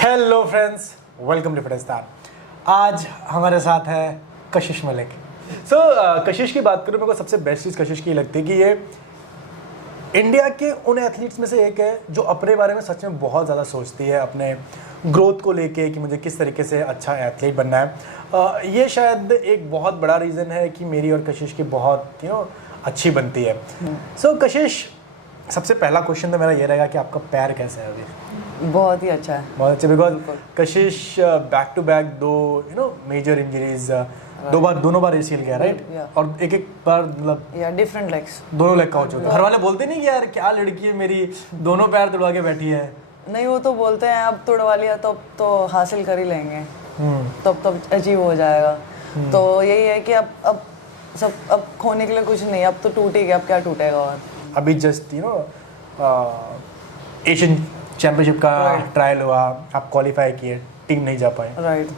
Hello friends, welcome to fitness. आज हमारे साथ है कशिश मलिक। कशिश की बात करूँ, मेरे को सबसे बेस्ट चीज़ कशिश की लगती है कि ये इंडिया के उन एथलीट्स में से एक है जो अपने बारे में सच में बहुत ज़्यादा सोचती है, अपने ग्रोथ को लेके कि मुझे किस तरीके से अच्छा एथलीट बनना है। ये शायद एक बहुत बड़ा रीज़न है कि मेरी और कशिश की बहुत अच्छी बनती है। कशिश, सबसे पहला क्वेश्चन तो मेरा ये रहेगा कि आपका पैर कैसा है अभी? बहुत ही अच्छा है, बहुत अच्छा। Because Kashish back to back दो मेजर इंजरीज, दोनों बार ACL गया, राइट? और एक बार मतलब डिफरेंट लेग्स, दोनों लेग का हो चुका है। घर वाले बोलते नहीं कि यार क्या लड़की है मेरी, दोनों पैर तुड़वा के बैठी है? नहीं, वो तो बोलते हैं अब तुड़वा लिया तो हासिल कर ही लेंगे, तब अचीव हो जाएगा। तो यही है कि अब खोने के लिए कुछ नहीं, अब तो टूट ही गया, अब क्या टूटेगा। और अभी जस्ट एशियन चैंपियनशिप का ट्रायल हुआ, आप क्वालिफाई किए, टीम नहीं जा पाए, राइट?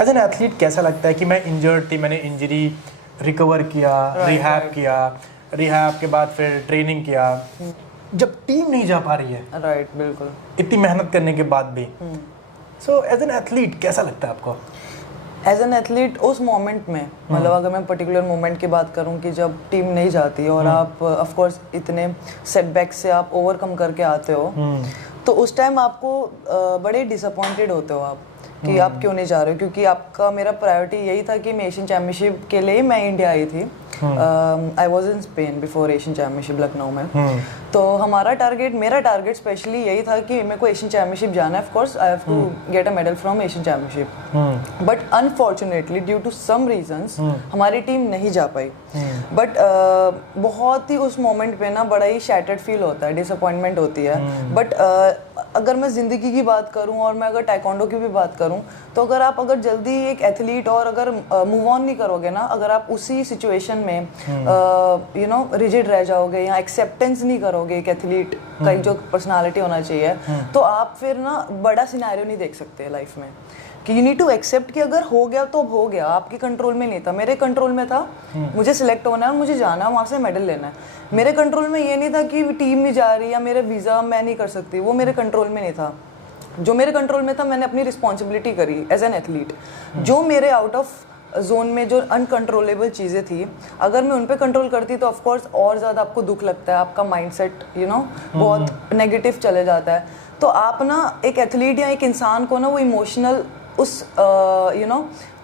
एज एन एथलीट कैसा लगता है कि मैं इंजर्ड थी, मैंने इंजरी रिकवर किया, रिहैब के बाद फिर ट्रेनिंग किया, जब टीम नहीं जा पा रही है, राइट, बिल्कुल, इतनी मेहनत करने के बाद भी। सो एज एन एथलीट कैसा लगता है आपको? एज एन एथलीट उस मोमेंट में, मतलब अगर मैं पर्टिकुलर मोमेंट की बात करूं कि जब टीम नहीं जाती और आप ऑफ कोर्स इतने सेटबैक से आप ओवरकम करके आते हो, तो उस टाइम आपको बड़े डिसअपॉइंटेड होते हो आप कि आप क्यों नहीं जा रहे हो, क्योंकि आपका मेरा प्रायोरिटी यही था कि मैं एशियन चैम्पियनशिप के लिए मैं इंडिया आई थी। I was in Spain before Asian championship Lucknow में। तो मेरा टारगेट स्पेशली यही था कि मेरे को एशियन चैम्पियनशिप जाना है। Of course I have to get a medal from Asian championship, but unfortunately due to some reasons हमारी टीम नहीं जा पाई। बट बहुत ही उस मोमेंट पे ना बड़ा ही शैटर्ड फील होता है, डिसअपॉइंटमेंट होती है। बट अगर मैं ज़िंदगी की बात करूं और मैं अगर टाइकोंडो की भी बात करूं, तो अगर जल्दी एक एथलीट और अगर मूव ऑन नहीं करोगे ना, अगर आप उसी सिचुएशन में रिजिड रह जाओगे या एक्सेप्टेंस नहीं करोगे एक एथलीट का जो पर्सनालिटी होना चाहिए, तो आप फिर ना बड़ा सिनेरियो नहीं देख सकते लाइफ में कि यू नीड टू एक्सेप्ट कि अगर हो गया तो हो गया, आपके कंट्रोल में नहीं था। मेरे कंट्रोल में था, मुझे सिलेक्ट होना है और मुझे जाना है, वहाँ से मेडल लेना है। मेरे कंट्रोल में ये नहीं था कि टीम नहीं जा रही या मेरे वीज़ा मैं नहीं कर सकती, वो मेरे कंट्रोल में नहीं था। जो मेरे कंट्रोल में था, मैंने अपनी रिस्पॉन्सिबिलिटी करी एज एन एथलीट। जो मेरे आउट ऑफ जोन में जो अनकंट्रोलेबल चीज़ें थी, अगर मैं उन पे कंट्रोल करती तो ऑफ कोर्स और ज़्यादा आपको दुख लगता है, आपका माइंडसेट बहुत नेगेटिव चले जाता है। तो आप ना एक एथलीट या एक इंसान को ना वो इमोशनल उस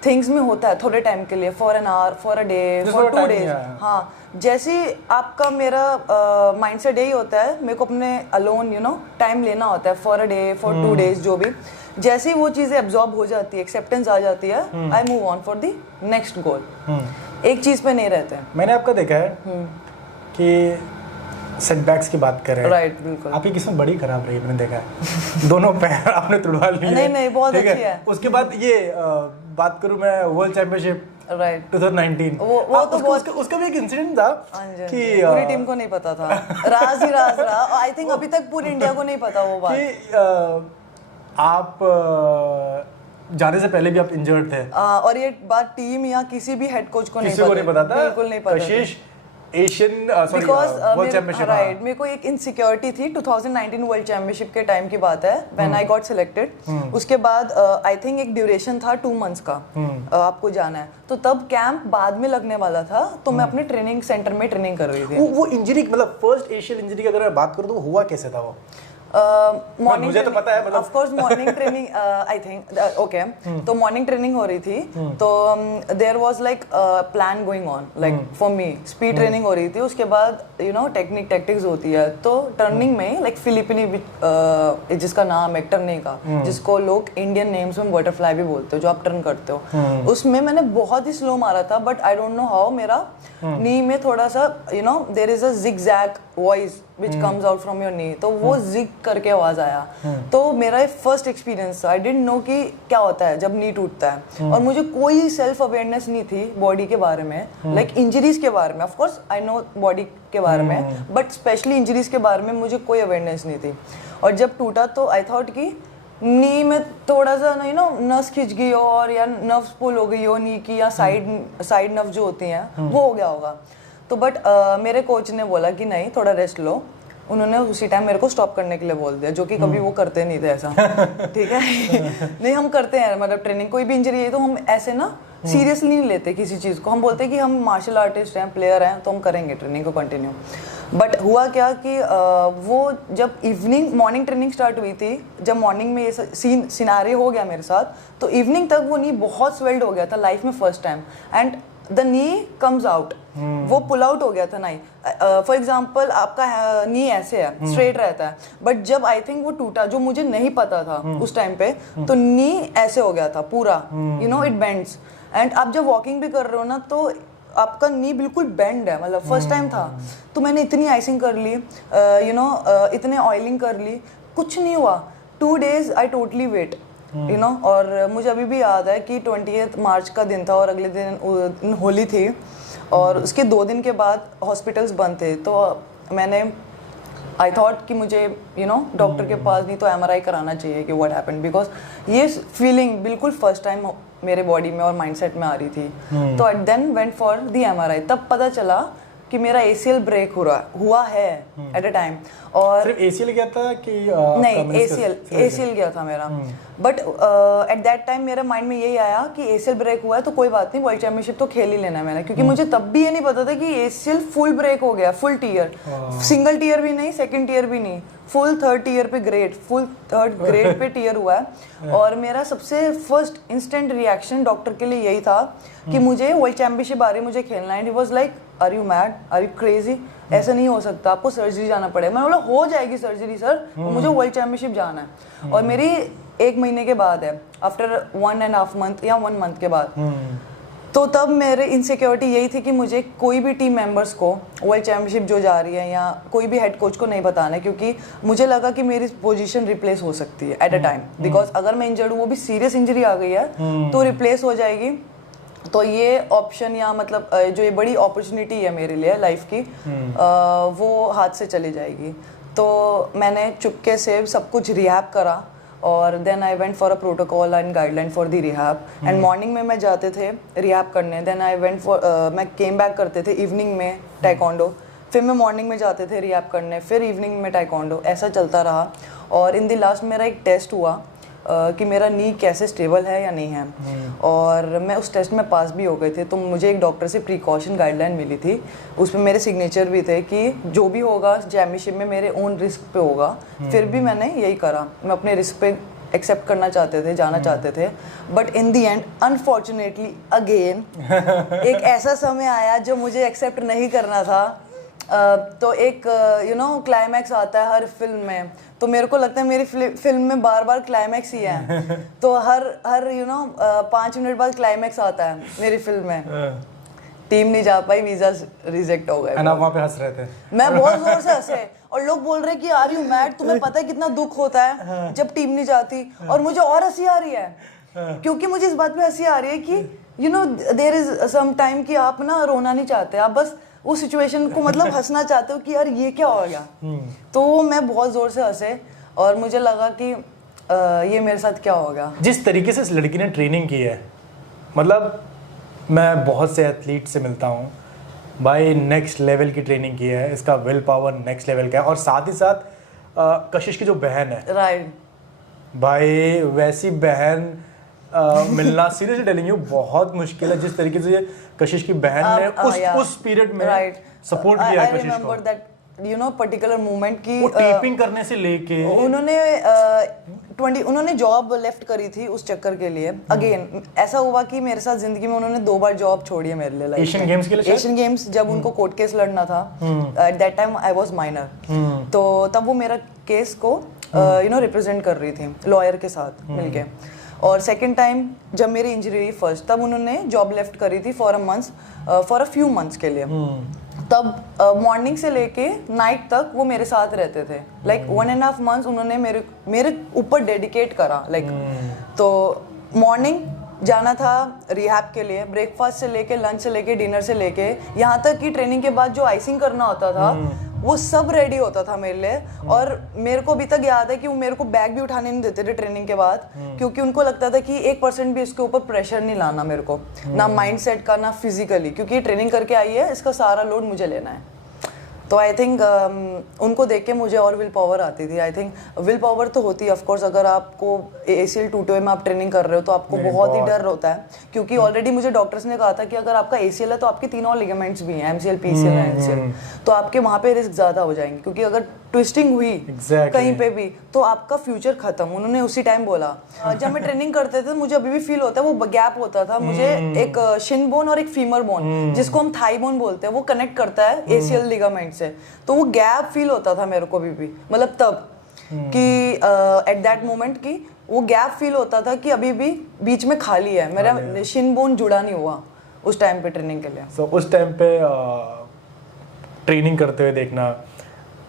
थिंग्स में होता है थोड़े टाइम के लिए, for an hour, for a day, for 2 days. हाँ, जैसे आपका मेरा माइंडसेट यही होता है, मेरे को अपने अलोन टाइम लेना होता है for a day, for 2 days, जो भी। जैसे ही वो चीज़ें एब्जॉर्ब हो जाती है, एक्सेप्टेंस आ जाती है, I move on for the next गोल। एक चीज़ पे नहीं रहते हैं। मैंने आपका देखा है कि सेटबैक्स की बात कर रहे हैं, राइट? बिल्कुल, आपकी किस्मत बड़ी खराब रही, मैंने देखा है। दोनों पैर आपने तुड़वा लिए। नहीं, बहुत अच्छी है। उसके बाद ये बात करूं मैं वर्ल्ड चैंपियनशिप, राइट, 2019, वो तो बहुत उसका भी एक इंसिडेंट था कि पूरी टीम को नहीं पता था, राज ही राज रहा। आई थिंक अभी तक पूरी इंडिया को नहीं पता वो बात कि आप जाने से पहले भी आप इंजर्ड थे, और ये बात टीम या किसी भी हेड कोच को नहीं पता था, बिल्कुल नहीं पता। कशिश एशियन वर्ल्ड चैंपियनशिप, राइट, मेरे को एक इनसिक्योरिटी थी 2019 वर्ल्ड चैंपियनशिप के टाइम की बात है, व्हेन आई गॉट सिलेक्टेड। उसके बाद आई थिंक एक ड्यूरेशन था 2 मंथ्स का, आपको जाना है, तो तब कैंप बाद में लगने वाला था, तो मैं अपने ट्रेनिंग सेंटर में ट्रेनिंग कर रही थी। वो इंजरी, मतलब फर्स्ट एशियन इंजरी की अगर मैं बात करूँ तो हुआ कैसे था वो? मॉर्निंग, मुझे तो पता है, मतलब of course morning training, I think, okay, तो मॉर्निंग ट्रेनिंग हो रही थी, तो there was like plan going on, like for me speed training हो रही थी। उसके बाद टेक्निक टैक्टिक्स होती है, तो टर्निंग में लाइक फिलिपिनी, जिसका नाम है टर्निंग का, जिसको लोग इंडियन नेम्स में बटरफ्लाई भी बोलते हो, जो आप टर्न करते हो, उसमें मैंने बहुत ही स्लो मारा था। But I don't know how मेरा नी में थोड़ा सा there is a zigzag voice which comes out from your knee, तो वो जिग करके आवाज आया। तो मेरा फर्स्ट एक्सपीरियंस था, आई डिडंट नो कि क्या होता है जब नी टूटता है, और मुझे कोई सेल्फ अवेयरनेस नहीं थी बॉडी के बारे में, लाइक इंजरीज के बारे में। Of course I know body के बारे में, बट स्पेशली इंजरीज के बारे में मुझे कोई अवेयरनेस नहीं थी। और जब टूटा तो आई थॉट कि नी में थोड़ा सा नस खिंच गई हो, और या नर्व्स पुल हो गई हो नी की, या साइड नर्व जो होती हैं वो हो गया होगा। तो बट मेरे कोच ने बोला कि नहीं, थोड़ा रेस्ट लो, उन्होंने उसी टाइम मेरे को स्टॉप करने के लिए बोल दिया, जो कि कभी वो करते नहीं थे ऐसा। ठीक है नहीं, हम करते हैं मतलब ट्रेनिंग, कोई भी इंजरी है तो हम ऐसे ना सीरियसली नहीं लेते किसी चीज़ को। हम बोलते हैं कि हम मार्शल आर्टिस्ट हैं, प्लेयर हैं, तो हम करेंगे ट्रेनिंग को कंटिन्यू। बट हुआ क्या कि वो जब इवनिंग मॉर्निंग ट्रेनिंग स्टार्ट हुई थी, जब मॉर्निंग में ये सिनारी हो गया मेरे साथ, तो इवनिंग तक वो नी बहुत स्वेल्ड हो गया था लाइफ में first time, and the knee comes out, वो पुल आउट हो गया था नी। फॉर एग्जाम्पल आपका नी ऐसे है, स्ट्रेट रहता है, बट जब आई थिंक वो टूटा, जो मुझे नहीं पता था उस टाइम पे, तो नी ऐसे हो गया था पूरा, you know, it bends. And आप जब वॉकिंग भी कर रहे हो ना, तो आपका नी बिल्कुल बेंड है, मतलब फर्स्ट टाइम था। तो मैंने इतनी आइसिंग कर ली, यू नो, इतने ऑयलिंग कर ली, कुछ नहीं हुआ। 2 days I totally wait, you know. और मुझे अभी भी याद है कि 20 मार्च का दिन था और अगले दिन होली थी, और उसके 2 दिन के बाद हॉस्पिटल्स बंद थे। तो मैंने आई थॉट कि मुझे यू नो डॉक्टर के पास नहीं तो MRI कराना चाहिए कि व्हाट हैपेंड, बिकॉज ये फीलिंग बिल्कुल फर्स्ट टाइम मेरे बॉडी में और माइंडसेट में आ रही थी। तो I then went for the MRI, तब पता चला कि मेरा ACL ब्रेक हुआ है एट अ टाइम। और सिर्फ ACL गया था कि नहीं, ACL गया था मेरा। बट एट दैट टाइम मेरे माइंड में यही आया कि ACL ब्रेक हुआ है तो कोई बात नहीं, वर्ल्ड चैंपियनशिप तो खेल ही लेना है मैंने, क्योंकि मुझे तब भी ये नहीं पता था कि ACL फुल ब्रेक हो गया, फुल टीयर, सिंगल टीयर भी नहीं, सेकंड टीयर भी नहीं, फुल 3rd टीयर पे ग्रेड, फुल 3rd ग्रेड पे टीयर हुआ है। और मेरा सबसे फर्स्ट इंस्टेंट रिएक्शन डॉक्टर के लिए यही था कि मुझे वर्ल्ड चैंपियनशिप आ रही है, मुझे खेलना है। It was like, are you mad, are you crazy, ऐसा नहीं हो सकता, आपको सर्जरी जाना पड़ेगा। मैंने बोला हो जाएगी सर्जरी सर, तो मुझे वर्ल्ड चैंपियनशिप जाना है। और मेरी 1 महीने के बाद है, आफ्टर 1.5 month या 1 month के बाद। तो तब मेरे इनसिक्योरिटी यही थी कि मुझे कोई भी टीम मेंबर्स को वर्ल्ड चैंपियनशिप जो जा रही है या कोई भी हेड कोच को नहीं बताना है, क्योंकि मुझे लगा कि मेरी पोजीशन रिप्लेस हो सकती है एट अ टाइम, बिकॉज अगर मैं इंजर्ड हूँ, वो भी सीरियस इंजरी आ गई है, तो रिप्लेस हो जाएगी। तो ये ऑप्शन या मतलब जो ये बड़ी अपॉर्चुनिटी है मेरे लिए लाइफ की, वो हाथ से चली जाएगी। तो मैंने चुपके से सब कुछ रिहैब करा, और then I went for a protocol and guideline for the rehab. And morning में मैं जाते थे रिहैब करने, देन आई वेंट फॉर मैं केम बैक करते थे इवनिंग में टाइकोंडो, फिर मैं मॉर्निंग में जाते थे रिहैब करने, फिर इवनिंग में टाइकोंडो, ऐसा चलता रहा। और इन द लास्ट मेरा एक टेस्ट हुआ कि मेरा नी कैसे स्टेबल है या नहीं है, और मैं उस टेस्ट में पास भी हो गए थे। तो मुझे एक डॉक्टर से प्रिकॉशन गाइडलाइन मिली थी, उसमें मेरे सिग्नेचर भी थे कि जो भी होगा चैंपियनशिप में मेरे ओन रिस्क पे होगा। फिर भी मैंने यही करा, मैं अपने रिस्क पे एक्सेप्ट करना चाहते थे, जाना चाहते थे। But in the and unfortunately again एक ऐसा समय आया जो मुझे एक्सेप्ट नहीं करना था। तो एक यू नो क्लाइमैक्स आता है हर फिल्म में, तो मेरे को लगता है मेरी फिल्म में बार बार क्लाइमैक्स ही है। तो हर यू नो 5 मिनट बाद क्लाइमैक्स आता है मेरी फिल्म में। टीम नहीं जा पाई, वीजा रिजेक्ट हो गए। आप वहाँ पे हंस रहे थे? मैं बहुत जोर से हंसे, और लोग बोल रहे कि आर यू मैड, तुम्हें पता है कितना दुख होता है जब टीम नहीं जाती। और मुझे और हंसी आ रही है, क्योंकि मुझे इस बात पे हंसी आ रही है कि you know there is some time कि आप ना रोना नहीं चाहते, आप बस उस सिचुएशन को मतलब हंसना चाहते हो कि यार ये क्या हो गया। तो मैं बहुत जोर से हंसे, और मुझे लगा कि ये मेरे साथ क्या हो गया। जिस तरीके से इस लड़की ने ट्रेनिंग की है, मतलब मैं बहुत से एथलीट से मिलता हूँ भाई, नेक्स्ट लेवल की ट्रेनिंग की है, इसका विल पावर नेक्स्ट लेवल का है। और साथ ही साथ कशिश की जो बहन है, राइट भाई वैसी बहन मिलना सीरियसली टेलिंग यू बहुत मुश्किल है। जिस तरीके से कशिश की बहन ने उस पीरियड में सपोर्ट किया है कशिश को, यू नो पर्टिकुलर मोमेंट की वो टीपिंग करने से लेके उन्होंने जॉब लेफ्ट करी थी उस चक्कर के लिए। अगेन ऐसा हुआ कि मेरे साथ जिंदगी में उन्होंने 2 बार जॉब छोड़ी है मेरे लिए। एशियन गेम्स के लिए, एशियन गेम्स जब उनको कोर्ट केस लड़ना था, at that time I was minor, तो तब वो मेरा केस को यू नो रिप्रेजेंट कर रही थी लॉयर के साथ मिलके। और सेकंड टाइम जब मेरी इंजरी हुई फर्स्ट, तब उन्होंने जॉब लेफ्ट करी थी फॉर अ फ्यू मंथ्स के लिए। तब मॉर्निंग से लेके नाइट तक वो मेरे साथ रहते थे। लाइक 1.5 months उन्होंने मेरे ऊपर डेडिकेट करा। लाइक तो मॉर्निंग जाना था रिहैब के लिए, ब्रेकफास्ट से लेके लंच से लेके डिनर से लेके यहाँ तक कि ट्रेनिंग के बाद जो आइसिंग करना होता था वो सब रेडी होता था मेरे लिए। और मेरे को अभी तक याद है कि वो मेरे को बैग भी उठाने नहीं देते थे ट्रेनिंग के बाद, क्योंकि उनको लगता था कि 1% भी इसके ऊपर प्रेशर नहीं लाना मेरे को, ना माइंड सेट का ना फिजिकली, क्योंकि ट्रेनिंग करके आई है, इसका सारा लोड मुझे लेना है। तो आई थिंक उनको देख के मुझे और विल पावर आती थी। आई थिंक विल पावर तो होती है ऑफ कोर्स, अगर आपको ACL टूटे में आप ट्रेनिंग कर रहे हो तो आपको बहुत ही डर होता है, क्योंकि ऑलरेडी मुझे डॉक्टर्स ने कहा था कि अगर आपका ACL है तो आपके 3 और लिगामेंट्स भी हैं, MCL, PCL एंड NCL, तो आपके वहाँ पे रिस्क ज़्यादा हो जाएंगे, क्योंकि अगर ट्विस्टिंग हुई कहीं पे भी तो आपका फ्यूचर खत्म। उन्होंने उसी टाइम बोला। जब मैं ट्रेनिंग करते थे मुझे अभी भी फील होता है, वो गैप होता था मुझे, एक शिन बोन और एक फीमर बोन जिसको हम थाई बोन बोलते हैं, वो कनेक्ट करता है ACL लिगामेंट से, तो वो गैप फील होता था मेरे को भी मतलब तब कि एट दैट मोमेंट की वो गैप फील होता था कि अभी भी बीच में खाली है, मेरा शिन बोन जुड़ा नहीं हुआ उस टाइम पे ट्रेनिंग के लिए। So, उस टाइम पे ट्रेनिंग करते हुए देखना,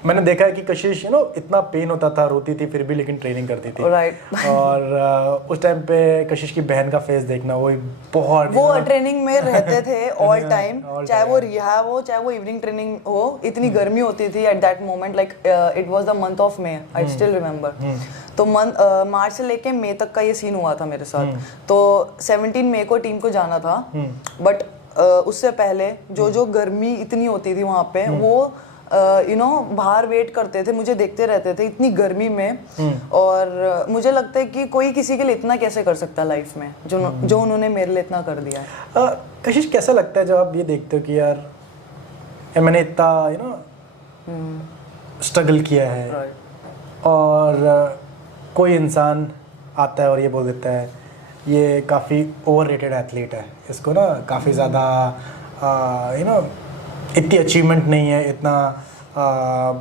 मैंने देखा है कि कशिश इतना पेन होता था, रोती थी फिर भी लेकिन ट्रेनिंग करती थी। राइट। और उस टाइम पे कशिश की बहन का फेस देखना, वो बहुत, वो ट्रेनिंग में रहते थे ऑल टाइम, चाहे वो रिहा हो चाहे वो इवनिंग ट्रेनिंग हो, इतनी गर्मी होती थी at that moment, like it was the month of May, I still remember. तो मार्च से लेके मई तक का ये सीन हुआ था मेरे साथ। तो 17 मई को टीम को जाना था, बट उससे पहले जो गर्मी इतनी होती थी वहाँ पे, वो बाहर वेट करते थे, मुझे देखते रहते थे इतनी गर्मी में। और मुझे लगता है कि कोई किसी के लिए इतना कैसे कर सकता है लाइफ में, जो उन्होंने मेरे लिए इतना कर दिया है। कशिश कैसा लगता है जब आप ये देखते हो कि यार मैंने इतना स्ट्रगल किया है, और कोई इंसान आता है और ये बोल देता है ये काफ़ी ओवररेटेड एथलीट है, इसको ना काफ़ी ज़्यादा इतनी अचीवमेंट नहीं है, इतना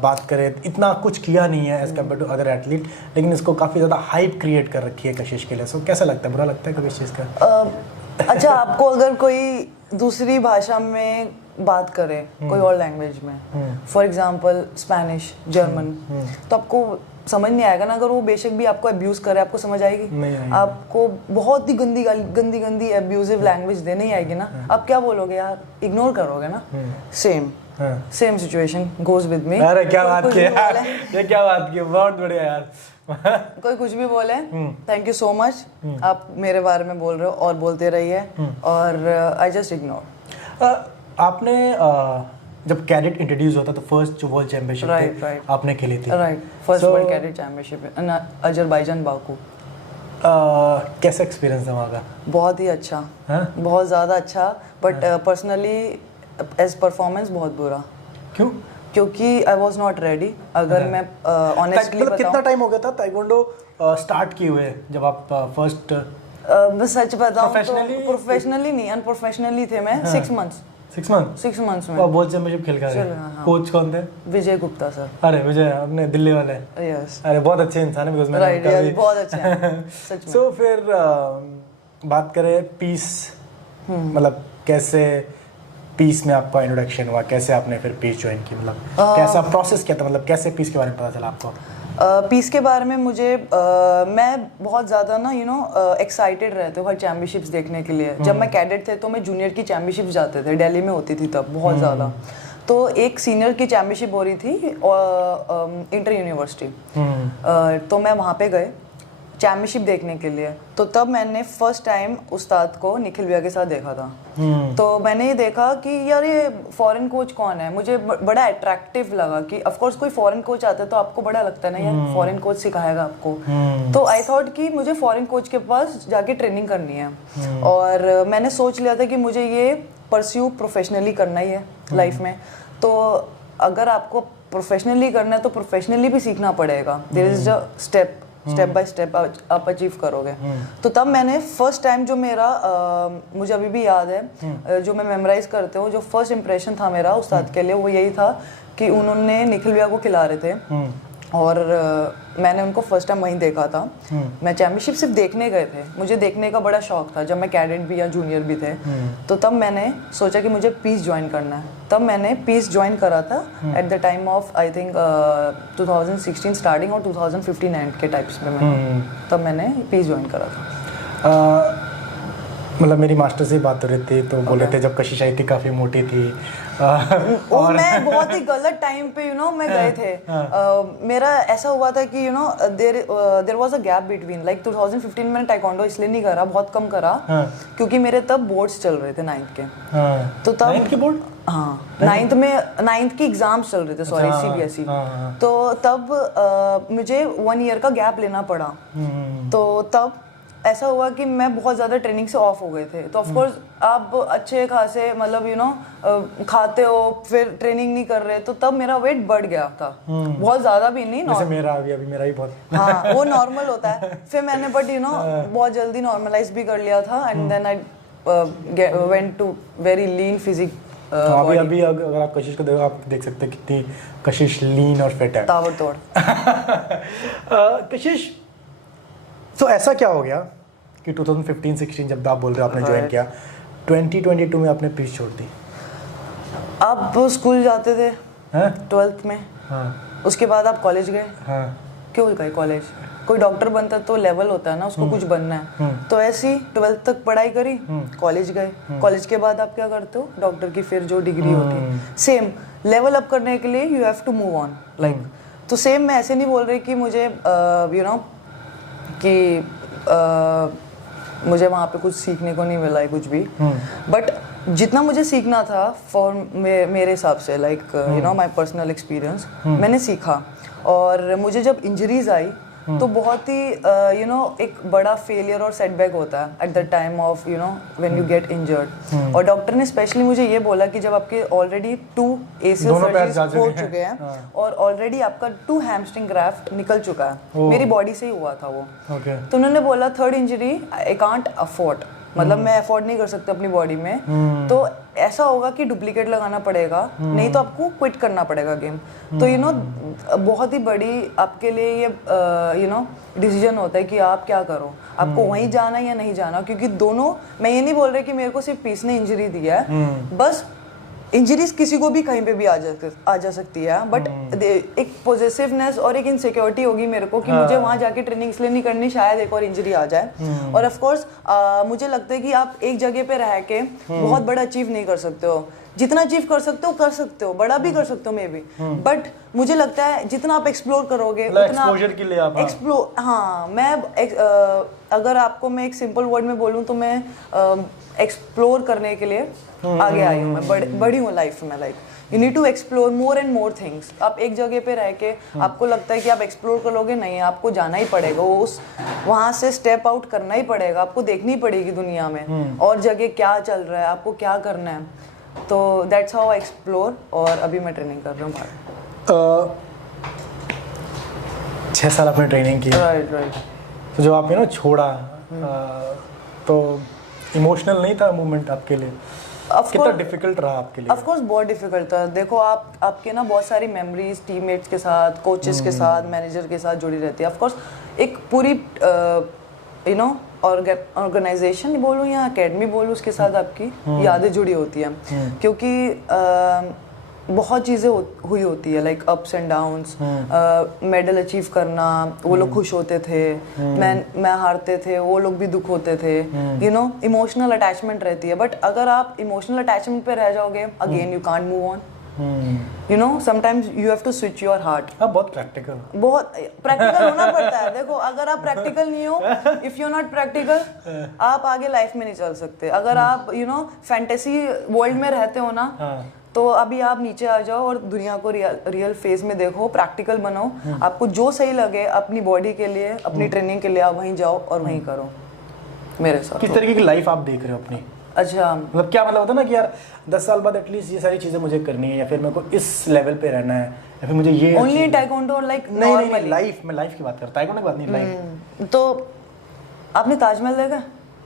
बात करें इतना कुछ किया नहीं है as compare to other athlete, लेकिन इसको काफ़ी ज़्यादा हाइप क्रिएट कर रखी है कशिश के लिए। सो कैसा लगता है, बुरा लगता है कभी इस चीज़ का? अच्छा, आपको अगर कोई दूसरी भाषा में बात करे, कोई और लैंग्वेज में, फॉर एग्जांपल स्पेनिश, जर्मन, तो आपको समझ नहीं आएगा ना। अगर वो बेशक भी आपको अब्यूज करे, आपको समझ आएगी? नहीं। आपको बहुत ही गंदी अब्यूजिव लैंग्वेज देने ही आएगी ना, आप क्या बोलोगे यार, इग्नोर करोगे ना। Same situation goes with me. अरे क्या बात की यार, ये क्या बात की, बहुत बढ़िया यार। कोई कुछ भी बोले, थैंक यू सो मच, आप मेरे बारे में बोल रहे हो और बोलते रहिए, और आई जस्ट इग्नोर। आपने जब कैडेट इंट्रोड्यूस होता तो फर्स्ट जो वर्ल्ड चैंपियनशिप थी आपने खेली थी, right, first world cadet championship इन अजरबैजान, बाकू। कैसा एक्सपीरियंस था वहाँ का? बहुत ही अच्छा, बहुत ज़्यादा अच्छा, बट पर्सनली एज परफॉर्मेंस बहुत बुरा। क्यों? क्योंकि आई वॉज नॉट रेडी। अगर मैं ऑनेस्टली बताऊं, कितना टाइम हो गया था ताइक्वांडो स्टार्ट किए हुए जब आप फर्स्ट? मैं सच बताऊं तो प्रोफेशनली नहीं, अनप्रोफेशनली थे मैं। 6 मंथ्स 6 मंथ्स में। और वर्ल्ड चैंपियनशिप खेल कर रहे? कोच कौन थे? विजय गुप्ता सर। अरे विजय, अपने दिल्ली वाले। यस। अरे बहुत अच्छे इंसान है, बिकॉज़ मैंने राइट, बहुत अच्छे हैं सच में। सो फिर बात करें पीस, मतलब कैसे पीस में आपका इंट्रोडक्शन हुआ, कैसे आपने फिर पीस ज्वाइन की, मतलब कैसा प्रोसेस क्या था, मतलब कैसे पीस के बारे में पता चला आपको? पीस के बारे में मुझे मैं बहुत ज़्यादा ना एक्साइटेड रहते हूँ हर चैम्पियनशिप्स देखने के लिए। जब मैं कैडेट थे तो मैं जूनियर की चैम्पियनशिप्स जाते थे, दिल्ली में होती थी तब बहुत ज़्यादा। तो एक सीनियर की चैम्पियनशिप हो रही थी इंटर यूनिवर्सिटी, तो मैं वहाँ पे गए चैम्पियनशिप देखने के लिए। तो तब मैंने फर्स्ट टाइम उस्ताद को निखिल भैया के साथ देखा था। तो मैंने ये देखा कि यार ये फॉरेन कोच कौन है, मुझे बड़ा अट्रैक्टिव लगा कि ऑफ कोर्स कोई फॉरेन कोच आता है तो आपको बड़ा लगता है ना यार फॉरेन कोच सिखाएगा आपको। तो आई थॉट कि मुझे फॉरेन कोच के पास जाके ट्रेनिंग करनी है, और मैंने सोच लिया था कि मुझे ये परस्यू प्रोफेशनली करना ही है लाइफ में। तो अगर आपको प्रोफेशनली करना है तो प्रोफेशनली भी सीखना पड़ेगा। There is a step by step आप अचीव करोगे। तो तब मैंने फर्स्ट टाइम जो मेरा मुझे अभी भी याद है, जो मैं मेमोराइज करते हूँ, जो फर्स्ट इम्प्रेशन था मेरा उस्ताद के लिए वो यही था कि उन्होंने निखिल भैया को खिला रहे थे, और मैंने उनको फर्स्ट टाइम वहीं देखा था। मैं चैम्पियनशिप सिर्फ देखने गए थे, मुझे देखने का बड़ा शौक था जब मैं कैडेट भी या जूनियर भी थे। तो तब मैंने सोचा कि मुझे पीस ज्वाइन करना है। तब मैंने पीस ज्वाइन करा था at the time of I think 2016 starting और 2015 एंड के टाइप्स में तब मैंने पीस ज्वाइन करा था। मतलब मेरी मास्टर से बात हो रही थी तो बोले थे जब कशिश आई थी काफ़ी मोटी थी, और मैं बहुत ही गलत टाइम पे मैं गए थे। मेरा ऐसा हुआ था कि there was a gap between, like 2015 में मैंने टाइकोंडो इसलिए नहीं करा, बहुत कम करा, क्योंकि मेरे तब बोर्ड्स चल रहे थे 9th के। तो तब 9th के बोर्ड? हाँ, नाइन्थ की एग्जाम्स चल रहे थे, सॉरी, CBSE। तो तब मुझे 1 ईयर का गैप लेना पड़ा। तो तब ऐसा हुआ कि मैं बहुत ज़्यादा ट्रेनिंग से ऑफ हो गए थे। तो ऑफकोर्स आप अच्छे खासे मतलब खाते हो, फिर ट्रेनिंग नहीं कर रहे, तो तब मेरा वेट बढ़ गया था। बहुत ज़्यादा भी नहीं, जैसे मेरा अभी मेरा ही बहुत हाँ, वो नॉर्मल होता है। फिर मैंने बट बहुत जल्दी नॉर्मलाइज भी कर लिया था, and then I went to very lean physique. अभी अगर आप कशिश को देखो, आप देख सकते हैं कितनी कशिश लीन और फिट है, ताबड़तोड़। कशिश, तो ऐसा क्या हो गया कि 2015-16 जब आप बोल रहे हो आपने ज्वाइन किया, 2022 में आपने पीस छोड़ दी? आप स्कूल जाते थे 12th में, उसके बाद आप कॉलेज गए। क्यों गए कॉलेज? कोई डॉक्टर बनता तो लेवल होता है ना, उसको कुछ बनना है। तो ऐसी 12th तक पढ़ाई करी, कॉलेज गए। कॉलेज के बाद आप क्या करते हो? डॉक्टर की फिर जो डिग्री होती है, सेम लेवल अप करने के लिए you have to move on, like. तो सेम मैं ऐसे नहीं बोल रही कि मुझे मुझे वहाँ पे कुछ सीखने को नहीं मिला है कुछ भी, बट जितना मुझे सीखना था फॉर मेरे हिसाब से, लाइक माय पर्सनल एक्सपीरियंस, मैंने सीखा। और मुझे जब इंजरीज आई तो बहुत ही एक बड़ा फेलियर और सेटबैक होता है at the time of when you get injured. और डॉक्टर ने स्पेशली मुझे ये बोला कि जब आपके ऑलरेडी 2 ACL सर्जरीज हो चुके हैं और ऑलरेडी आपका 2 हैमस्ट्रिंग ग्राफ्ट निकल चुका है, मेरी बॉडी से ही हुआ था वो। तो उन्होंने बोला 3rd injury I can't afford, मतलब मैं अफोर्ड नहीं कर सकता अपनी बॉडी में। तो ऐसा होगा कि डुप्लीकेट लगाना पड़ेगा, नहीं तो आपको क्विट करना पड़ेगा गेम। तो बहुत ही बड़ी आपके लिए ये डिसीजन होता है कि आप क्या करो, आपको वहीं जाना या नहीं जाना। क्योंकि दोनों, मैं ये नहीं बोल रही कि मेरे को सिर्फ पीस ने इंजरी दिया है, बस इंजरीज किसी को भी कहीं पे भी आ जा सकती है, बट एक पॉजिटिवनेस और एक इनसिक्योरिटी होगी मेरे को कि मुझे वहां जाके ट्रेनिंग इसलिए नहीं करनी, शायद एक और इंजरी आ जाए। और ऑफ कोर्स मुझे लगता है कि आप एक जगह पे रह के बहुत बड़ा अचीव नहीं कर सकते हो। जितना अचीव कर सकते हो, बड़ा भी कर सकते हो मे बी, बट मुझे लगता है जितना आप एक्सप्लोर करोगे उतना एक्सपोजर के लिए आप एक्सप्लोर। हाँ, मैं अगर आपको मैं एक सिंपल वर्ड में बोलूँ तो मैं एक्सप्लोर करने के लिए आगे आई हूँ, मैं बड़ी हूँ लाइफ में। Like you need to explore more and more things. आप एक जगह पे रह के आपको लगता है कि आप एक्सप्लोर करोगे, नहीं, आपको जाना ही पड़ेगा, वहाँ से स्टेप आउट करना ही pड़ेगा, आपको देखनी पड़ेगी दुनिया में और जगह क्या चल रहा है, आपको क्या करना है। तो दैट्स हाउ आई एक्सप्लोर। और अभी मैं ट्रेनिंग कर रहा हूँ बाहर। 6 साल आपने ट्रेनिंग की, राइट। तो जब आपने छोड़ा तो इमोशनल नहीं था मोमेंट आपके लिए? कितना डिफिकल्ट रहा आपके लिए? ऑफ कोर्स बहुत डिफिकल्ट था। देखो आपके ना बहुत सारी मेमोरीज टीममेट्स के साथ, कोचेस के साथ, मैनेजर के साथ जुड़ी रहती है। ऑफ कोर्स एक पूरी ऑर्गेनाइजेशन बोलूँ या एकेडमी बोलूँ, उसके साथ आपकी यादें जुड़ी होती हैं। क्योंकि बहुत चीज़ें हुई होती है, like ups and downs. Medal achieve करना, वो लोग खुश होते थे, मैं हारते थे, वो लोग भी दुख होते थे। इमोशनल अटैचमेंट रहती है। बट अगर आप इमोशनल अटैचमेंट पे रह जाओगे, again you can't move on. Sometimes you have to switch your heart. बहुत प्रैक्टिकल होना पड़ता है। देखो, अगर आप प्रैक्टिकल नहीं हो, इफ यू नॉट प्रैक्टिकल, आप आगे लाइफ में नहीं चल सकते। अगर आप फैंटेसी वर्ल्ड में रहते हो ना, तो अभी आप नीचे आ जाओ और दुनिया को रियल फेज में देखो, प्रैक्टिकल बनो। आपको जो सही लगे अपनी बॉडी के लिए, अपनी ट्रेनिंग के लिए, आप वहीं जाओ और वहीं करो। मेरे साथ किस तरीके की लाइफ आप देख रहे हो अपनी? अच्छा, मतलब क्या मतलब होता है ना कि यार 10 साल बाद एटलीस्ट ये सारी चीजें मुझे करनी है, या फिर मेरे को इस लेवल पे रहना है, या फिर मुझे ये ओनली टाइकोंडो, लाइक नहीं, लाइफ में, लाइफ की बात करता है, टाइकोंडो की बात नहीं, लाइफ। तो आपने ताजमहल देखा?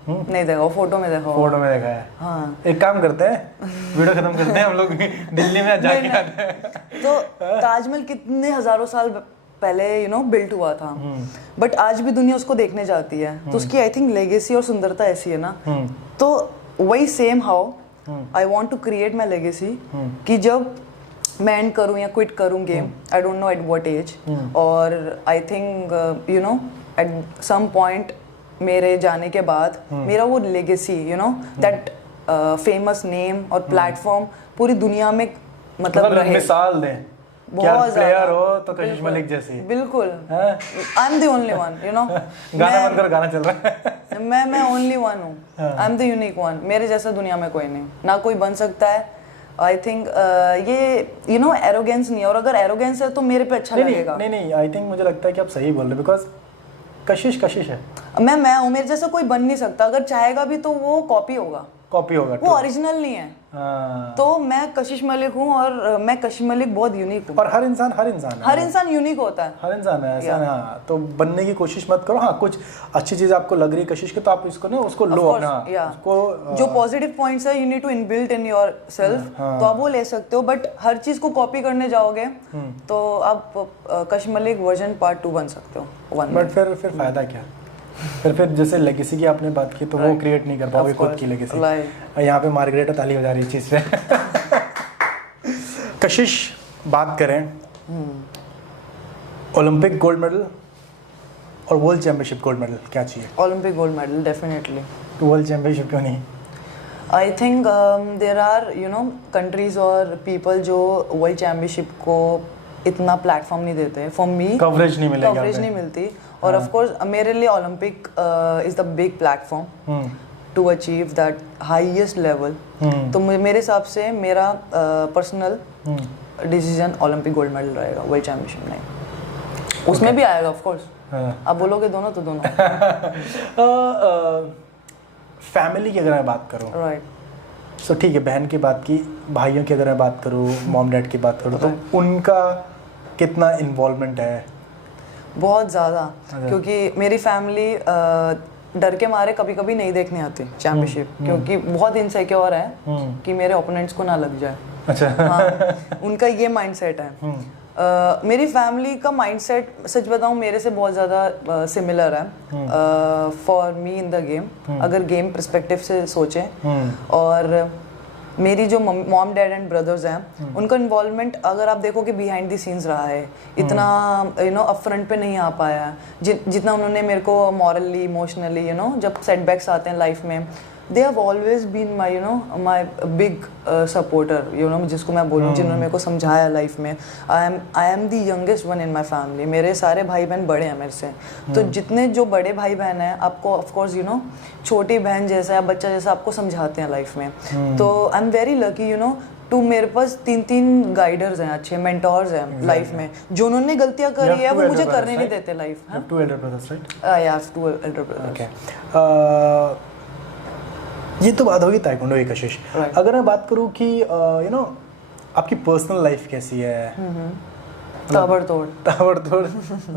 नहीं देखा, फोटो में देखा। फोटो में देखा है। हाँ, एक काम करते हैं, वीडियो खत्म करते हैं, हम लोग दिल्ली में जाके आते हैं। तो ताजमहल कितने हजारों साल पहले बिल्ट हुआ था, बट आज भी दुनिया उसको देखने जाती है। तो उसकी आई थिंक लेगेसी और सुंदरता ऐसी है ना। तो वही same how I want to create my legacy, कि जब मैं एंड करूँ या क्विट करूँ game, I don't know at what age, और I think at some point मेरे जाने के बाद मेरा वो लेगेसी, दैट फेमस नेम और प्लेटफॉर्म पूरी दुनिया में मतलब रहे। मिसाल दें, बहुत प्लेयर हो तो कशिश मलिक जैसी। बिल्कुल, आई एम द ओनली वन, गाना बंद कर, गाना चल रहा है। मैं ओनली वन हूँ, आई एम द यूनिक वन। मेरे जैसा दुनिया में कोई नहीं, ना कोई बन सकता है। आई थिंक ये एरोगेंस नहीं है, और अगर एरोगेंस है तो मेरे पे अच्छा लगेगा। नहीं, आई थिंक मुझे लगता है कि आप सही बोल रहे हो, बिकॉज कशिश है। मैं हूँ, मेरे जैसा कोई बन नहीं सकता, अगर चाहेगा भी तो वो कॉपी होगा, वो ओरिजिनल नहीं है। तो मैं कशिश मलिक हूँ, और मैं कशिश मलिक बहुत यूनिक हूँ। और हर इंसान यूनिक होता है, हर इंसान है ऐसा। हाँ, तो बनने की कोशिश मत करो। हाँ, कुछ अच्छी चीज आपको लग रही है कशिश की, तो आप इसको ना उसको लो अपना, उसको जो पॉजिटिव पॉइंट्स है you need to inbuilt in yourself, तो आप वो ले सकते हो। बट हर चीज को कॉपी करने जाओगे तो आप कशिश मलिक वर्जन पार्ट 2 बन सकते हो। बट फिर फायदा क्या? फिर जैसे लेगेसी की आपने बात की, तो वो क्रिएट नहीं कर पाओगे खुद की लेगेसी। यहाँ पे मार्गरेटा ताली बजा रही है चीज पे। कशिश, बात करें ओलंपिक गोल्ड मेडल और वर्ल्ड चैंपियनशिप गोल्ड मेडल, क्या चाहिए? Olympic gold medal definitely. World championship क्यों नहीं? I think there are countries और पीपल जो वर्ल्ड चैंपियनशिप को इतना प्लेटफॉर्म नहीं देते। फॉर मी कवरेज नहीं मिलती। और ऑफ कोर्स मेरे लिए Olympic is the big platform to achieve that highest level. तो मेरे हिसाब से मेरा personal decision Olympic gold medal रहेगा, वर्ल्ड चैंपियनशिप नहीं। उसमें भी आएगा ऑफ कोर्स। आप बोलोगे दोनों तो दोनों। फैमिली की अगर मैं बात करूँ, राइट, सो ठीक है, बहन की बात की, भाइयों की अगर मैं बात करूँ, मॉम डैड की बात करूँ, तो उनका कितना इन्वॉल्वमेंट है? बहुत ज़्यादा, क्योंकि मेरी फैमिली डर के मारे कभी कभी नहीं देखने आती चैंपियनशिप, क्योंकि बहुत इनसिक्योर है कि मेरे ओपोनेंट्स को ना लग जाए। अच्छा। हाँ, उनका ये माइंडसेट है। मेरी फैमिली का माइंडसेट सच बताऊं मेरे से बहुत ज़्यादा सिमिलर है for me in the game, अगर गेम पर्सपेक्टिव से सोचें। और मेरी जो मॉम डैड एंड ब्रदर्स हैं, उनका इन्वॉल्वमेंट अगर आप देखोगे बिहाइंड द सीन्स रहा है, इतना अप फ्रंट पे नहीं आ पाया है जितना उन्होंने मेरे को मॉरली, इमोशनली जब सेटबैक्स आते हैं लाइफ में, they have always been my my big supporter, जिसको मैं बोलूँ, जिन्होंने मेरे को समझाया लाइफ में। I am the youngest one in my family. मेरे सारे भाई बहन बड़े हैं मेरे से, तो जितने जो बड़े भाई बहन हैं आपको ऑफकोर्स छोटी बहन जैसा या बच्चा जैसा आपको समझाते हैं लाइफ में। तो I am very lucky to मेरे पास 3 गाइडर्स हैं, अच्छे मेंटोर्स हैं लाइफ में, जो उन्होंने गलतियां करी है वो मुझे करने नहीं देते लाइफ। हाँ, 2 elder brothers, right? I have 2 elder brothers. Okay. ये तो बात होगी ताइक्वांडो की कशिश। अगर मैं बात करूँ कि आपकी पर्सनल लाइफ कैसी है? ताबड़तोड़।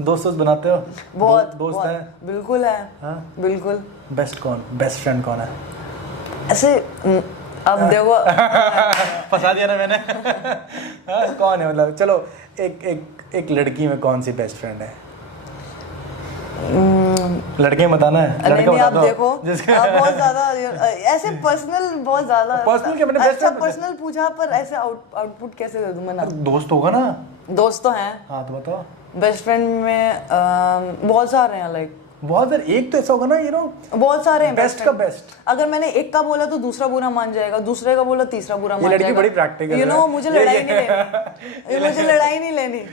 दोस्त बनाते हो? बहुत दोस्त हैं? बिल्कुल है। हाँ? बिल्कुल। बेस्ट फ्रेंड कौन है? ऐसे अब देखो फंसा दिया ना मैंने। कौन है, मतलब चलो एक लड़की में कौन सी बेस्ट फ्रेंड है? लड़के बताना है, लड़का बता दो। आप देखो आप बहुत ज्यादा ऐसे पर्सनल, बहुत ज्यादा पर्सनल क्या, मैंने अच्छा पर्सनल पूछा, पर ऐसे आउटपुट कैसे दे दूं मैं ना? दोस्त होगा ना? दोस्त तो हैं। हाँ, तो बताओ। बेस्ट फ्रेंड में बहुत सारे हैं, लाइक बहुत सारे। एक तो ऐसा होगा ना, बहुत सारे हैं। बेस्ट का बेस्ट, अगर मैंने एक का बोला तो दूसरा बुरा मान जाएगा, दूसरे का बोला तीसरा बुरा मान जाएगा। लड़की बड़ी प्रैक्टिकल है। मुझे लड़ाई नहीं लेनी।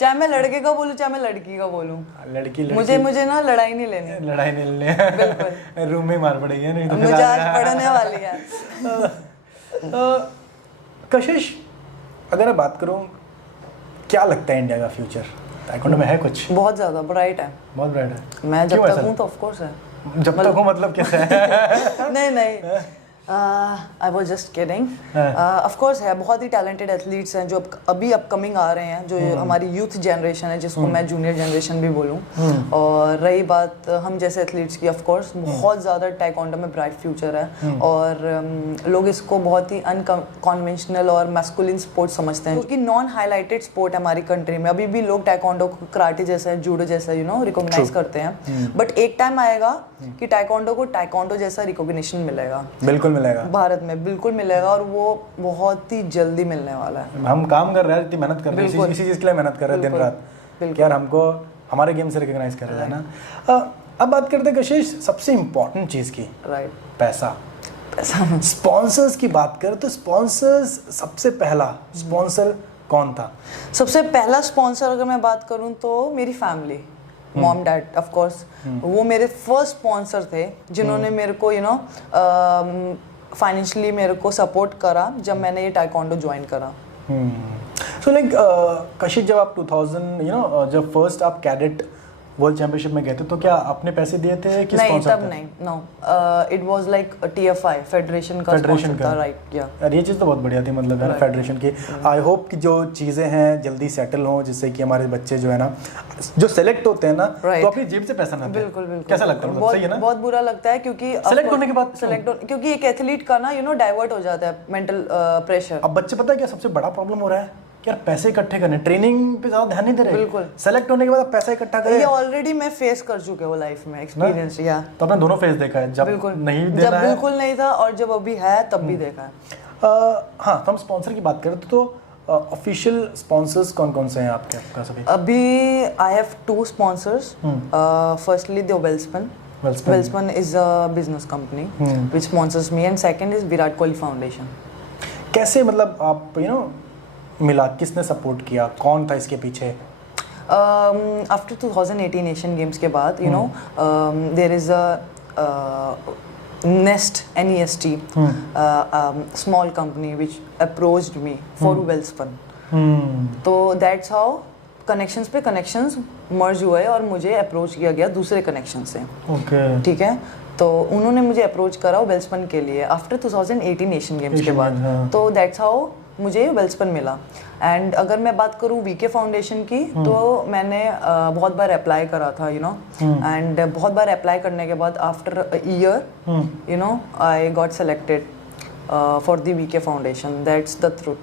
चाहे मैं लड़के का बोलूं चाहे मैं लड़की का बोलूं, लड़की मुझे ना लड़ाई नहीं लेनी। बिल्कुल। रूम में मार पड़ेगी नहीं तो मुझे आज पढ़ने वाली है। कशिश, अगर मैं बात करूं, क्या लगता है इंडिया का फ्यूचर ताइक्वांडो में है कुछ? बहुत ज्यादा ब्राइट है। बहुत ब्राइट है। मैं जब तक हूं तो ऑफ कोर्स है। जब तक हूं मतलब कैसे है? नहीं I was just kidding. Of course है, बहुत ही टैलेंटेड एथलीट्स हैं जो अभी अपकमिंग आ रहे हैं, जो हमारी यूथ जनरेशन है, जिसको मैं जूनियर जनरेशन भी बोलूँ। और रही बात हम जैसे एथलीट्स की, ऑफ कोर्स बहुत ज़्यादा ताइक्वांडो में ब्राइट फ्यूचर है। और लोग इसको बहुत ही अनकन्वेंशनल और मैस्कुलिन स्पोर्ट समझते हैं, क्योंकि नॉन हाईलाइटेड स्पोर्ट है हमारी कंट्री में। अभी भी लोग ताइक्वांडो को कराटे जैसा, जूडो जैसा रिकॉग्नाइज करते हैं, बट एक टाइम आएगा कि ताइक्वांडो को ताइक्वांडो जैसा रिकॉग्निशन मिलेगा। बिल्कुल मिलेगा, भारत में बिल्कुल मिलेगा, और वो बहुत ही जल्दी मिलने वाला है। हम काम कर रहे हैं, इतनी मेहनत कर रहे हैं, इसी चीज़ के लिए मेहनत कर रहे हैं दिन रात, यार हमको हमारे गेम से रिकॉग्नाइज कर रहे हैं ना। अब बात करते हैं कशिश सबसे इम्पोर्टेंट चीज़ की, राइट, पैसा। स्पॉन्सर्स की बात करें तो स्पॉन्सर्स, सबसे पहला स्पॉन्सर कौन था? सबसे पहला स्पॉन्सर अगर मैं बात करूं तो मेरी family, mom dad of course, वो मेरे फर्स्ट स्पॉन्सर थे जिन्होंने मेरे को फाइनेंशियली मेरे को सपोर्ट करा जब मैंने ये टाइकोंडो ज्वाइन करा। सो लाइक कशिश, जब आप 2000 जब फर्स्ट आप कैडेट वर्ल्ड चैंपियनशिप में गए थे तो क्या अपने पैसे दिए थे कि नहीं, स्पॉन्सर तब नहीं, no, it was like TFI federation का स्पॉन्सर था, राइट, या। यार ये चीज़ तो बहुत बढ़िया थी, मतलब यार फेडरेशन की। आई होप कि जो चीज़ें हैं जल्दी सेटल हों, जिससे कि हमारे बच्चे जो है ना, जो सेलेक्ट होते हैं ना, तो अपनी जेब से पैसा ना दें। बिल्कुल बिल्कुल। कैसा लगता है, मतलब सही है ना? बहुत बुरा लगता है क्योंकि सेलेक्ट होने के बाद क्योंकि एक एथलीट का ना डाइवर्ट हो जाता है मेंटल प्रेशर। अब बच्चे, पता है क्या सबसे बड़ा प्रॉब्लम हो रहा है, यार पैसे इकट्ठे करने, ट्रेनिंग पे ज्यादा ध्यान नहीं दे रहे। बिल्कुल। सेलेक्ट होने के बाद पैसा इकट्ठा करें, ये ऑलरेडी मैं फेस कर चुके हूँ लाइफ में, एक्सपीरियंस, या। तो आपने दोनों फेस देखा है, जब बिल्कुल नहीं देना जब बिल्कुल नहीं था और जब अभी है तब भी देखा है। हाँ, तो हम स्पॉन्सर की बात करें तो ऑफिशियल स्पॉन्सर्स कौन कौन से हैं आपका सभी? अभी I have 2 sponsors. Firstly the Welspun is a business company which sponsors me, and second is Virat Kohli foundation. कैसे, मतलब आप मिला, किसने सपोर्ट किया, कौन था इसके पीछे? आफ्टर 2018 एशियन गेम्स के बाद there is a NEST small company which approached me for Welspun. तो that's how कनेक्शंस पे कनेक्शंस मर्ज हुए और मुझे अप्रोच किया गया दूसरे कनेक्शन से। ठीक है, तो उन्होंने मुझे अप्रोच करा वेल्सपन के लिए आफ्टर 2018 एशियन गेम्स के बाद। तो दैट्स हाउ मुझे वेल्सपन मिला। एंड अगर मैं बात करूँ वीके फाउंडेशन की, तो मैंने बहुत बार अप्लाई करा था, एंड बहुत बार अप्लाई करने के बाद after a year I got selected for the VK foundation. That's the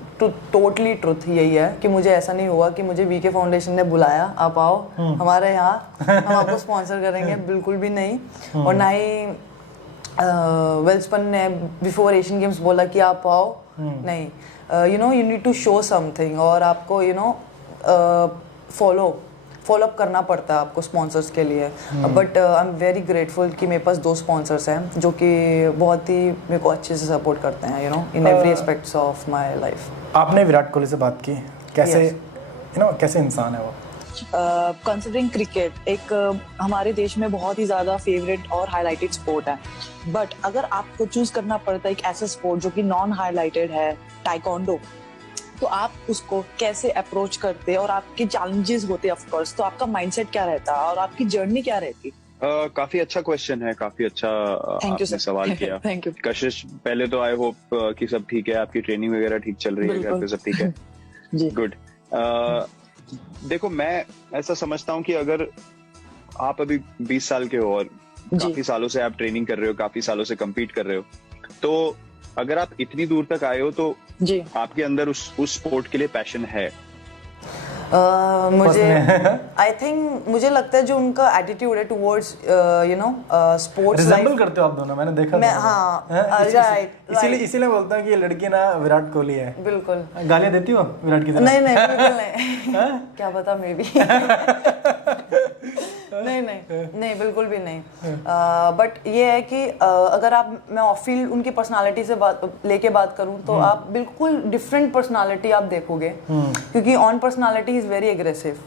totally truth यही है कि मुझे ऐसा नहीं हुआ कि मुझे वीके फाउंडेशन ने बुलाया, आप आओ हमारे यहाँ, हम आपको स्पॉन्सर करेंगे, बिल्कुल भी नहीं। और ना ही वेल्सपन ने बिफोर एशियन गेम्स बोला कि आप आओ, नहीं। You need to show something, और आपको फॉलो अप करना पड़ता है आपको स्पॉन्सर्स के लिए। But I am very grateful कि मेरे पास 2 स्पॉन्सर्स हैं जो कि बहुत ही मेरे को अच्छे से सपोर्ट करते हैं, in every aspects of my life. आपने विराट कोहली से बात की, कैसे कैसे इंसान है वो? कंसिडरिंग क्रिकेट एक हमारे देश में बहुत ही ज़्यादा फेवरेट और हाईलाइटेड स्पोर्ट है, बट अगर आपको चूज करना पड़ता है एक ऐसा स्पोर्ट जो कि नॉन हाईलाइटेड है, टाइकोंडो, तो आप उसको कैसे अप्रोच करते और आपके चैलेंजेस होते ऑफ कोर्स, तो आपका माइंडसेट क्या रहता और आपकी जर्नी क्या रहती? काफी अच्छा क्वेश्चन है, काफी अच्छा आपने सवाल किया। थैंक यू कशिश, पहले तो आई होप कि सब ठीक है, आपकी ट्रेनिंग वगैरह ठीक चल रही है, घर पे सब ठीक है? जी, गुड। देखो, मैं ऐसा समझता हूँ कि अगर आप अभी 20 साल के हो और काफी सालों से आप ट्रेनिंग कर रहे हो, काफी सालों से कम्पीट कर रहे हो, तो अगर आप इतनी दूर तक आए हो तो जी आपके अंदर उस स्पोर्ट के लिए पैशन है। मुझे आई थिंक मुझे लगता है जो उनका एटीट्यूड है टुवर्ड्स स्पोर्ट्स रिजेंबल करते हो आप दोनों, मैंने देखा। मैं, हाँ, राइट, इसीलिए बोलता हूँ कि ये लड़की ना विराट कोहली है। बिल्कुल। गालियाँ देती हो विराट की तरह? नहीं बिल्कुल नहीं। क्या पता, मे बी। नहीं बिल्कुल भी नहीं। बट ये है कि अगर मैं ऑफ फील्ड उनकी पर्सनालिटी से लेके बात करूं तो आप बिल्कुल डिफरेंट पर्सनालिटी आप देखोगे, क्योंकि on personality is very aggressive,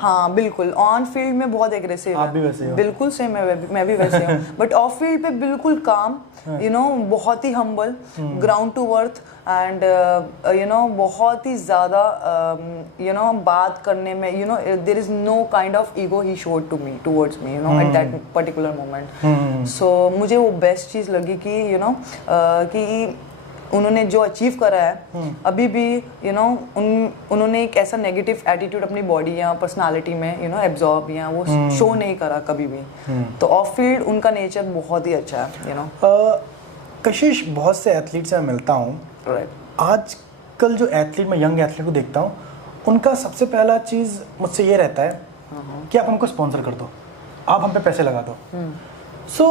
हाँ बिल्कुल। ऑन फील्ड में बहुत एग्रेसिव आप भी वैसे हो? बिल्कुल सेम, मैं भी वैसे हूँ। बट ऑफ फील्ड पे बिल्कुल काम, बहुत ही humble, ground to earth, and बहुत ही ज्यादा बात करने में there is no kind of ego ही showed to me towards me at that particular moment. So मुझे वो बेस्ट चीज लगी कि कि उन्होंने जो अचीव करा है अभी भी उन्होंने एक ऐसा नेगेटिव एटीट्यूड अपनी बॉडी या पर्सनालिटी में एब्जॉर्ब या वो शो नहीं करा कभी भी। तो ऑफ फील्ड उनका नेचर बहुत ही अच्छा है। कशिश, बहुत से एथलीट से मैं मिलता हूँ, आजकल जो एथलीट, मैं यंग एथलीट को देखता हूँ, उनका सबसे पहला चीज़ मुझसे ये रहता है कि आप हमको स्पॉन्सर कर दो, आप हम पे पैसे लगा दो। सो